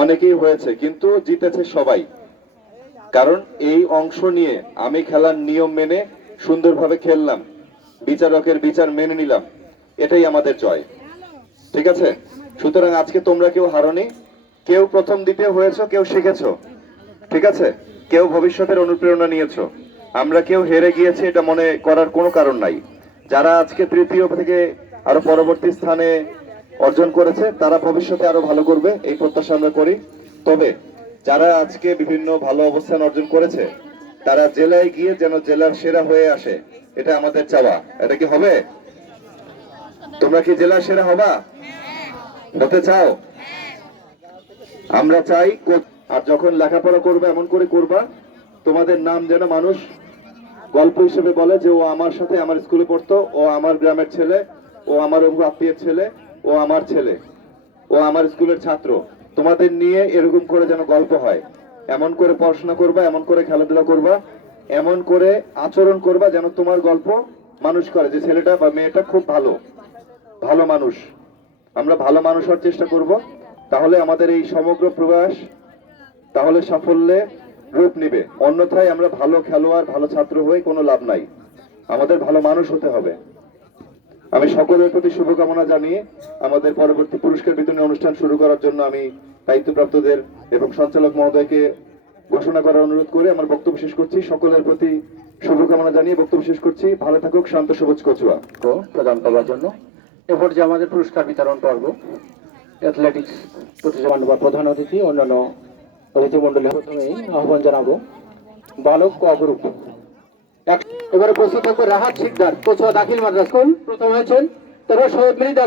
অনেকেই হয়েছে, কিন্তু জিতেছে সবাই। কারণ এই অংশ নিয়ে আমি খেলার নিয়ম মেনে সুন্দরভাবে খেললাম, বিচারকের বিচার মেনে নিলাম, এটাই আমাদের জয়। ঠিক আছে? সুতরাং আজকে তোমরা কেউ হারনি, কেউ প্রথম দ্বিতীয় হয়েছো, কেউ শিখেছো। ঠিক আছে? কেউ ভবিষ্যতের অনুপ্রেরণা নিয়েছো। আমরা কেউ হেরে গিয়েছি, এটা মনে করার কোনো কারণ নাই। যারা আজকে তৃতীয় থেকে আরও পরবর্তী স্থানে অর্জন করেছে, তারা ভবিষ্যতে আরও ভালো করবে, এই প্রত্যাশা আমরা করি। তবে যারা আজকে বিভিন্ন ভালো অবস্থান অর্জন করেছে, তারা জেলায় গিয়ে যেন জেলার সেরা হয়ে আসে, এটা আমাদের চাওয়া। এটা কি হবে? তোমরা কি জেলার সেরা হবা? হতে চাও? আমরা চাই আর যখন লেখাপড়া করবে, এমন করে করবা, তোমাদের নাম যেন মানুষ গল্প হিসেবে বলে যে, ও আমার সাথে আমার স্কুলে পড়তো, ও আমার গ্রামের ছেলে, ও আমার আত্মীয়ের ছেলে ও আমার ছেলে, ও আমার স্কুলের ছাত্র, তোমাদের নিয়ে এরকম করে যেন গল্প হয়। এমন করে পড়াশোনা করবা, এমন করে খেলাধুলা করবা, এমন করে আচরণ করবা যেন তোমার গল্প মানুষ করে যে ছেলেটা বা মেয়েটা খুব ভালো ভালো মানুষ। আমরা ভালো মানুষ হওয়ার চেষ্টা করব। তাহলে আমাদের এই সমগ্র প্রয়াস, তাহলে সাফল্যে রূপ নিবে। অন্যথায় আমরা ভালো খেলোয়াড়, ভালো ছাত্র হয়ে কোনো লাভ নাই। আমাদের ভালো মানুষ হতে হবে। আমি সকলের প্রতি শুভকামনা জানিয়ে আমাদের পরবর্তী পুরস্কার বিতরণী অনুষ্ঠান শুরু করার জন্য আমি দায়িত্বপ্রাপ্তদের এবং সঞ্চালক মহোদয়কে ঘোষণা করার অনুরোধ করে আমার বক্তব্য শেষ করছি। সকলের প্রতি শুভকামনা জানিয়ে বক্তব্য শেষ করছি। ভালো থাকুক, শান্ত সবুজ কচুয়া। প্রদান করবার জন্য। এ যে আমাদের পুরস্কার বিতরণ পর্ব। অ্যাথলেটিক্স প্রতিযোগিতা বা প্রধান অতিথি অন্যান্য অতিথি মন্ডলী প্রথমেই আহ্বান জানাব। বালক ক গ্রুপ এবারে প্রস্তুত থাকবে রাহাত শিকদার। কচুয়া দাখিল মাদ্রাস স্কুল প্রথম হয়েছেন তারপর সৈয়দ মিরিদা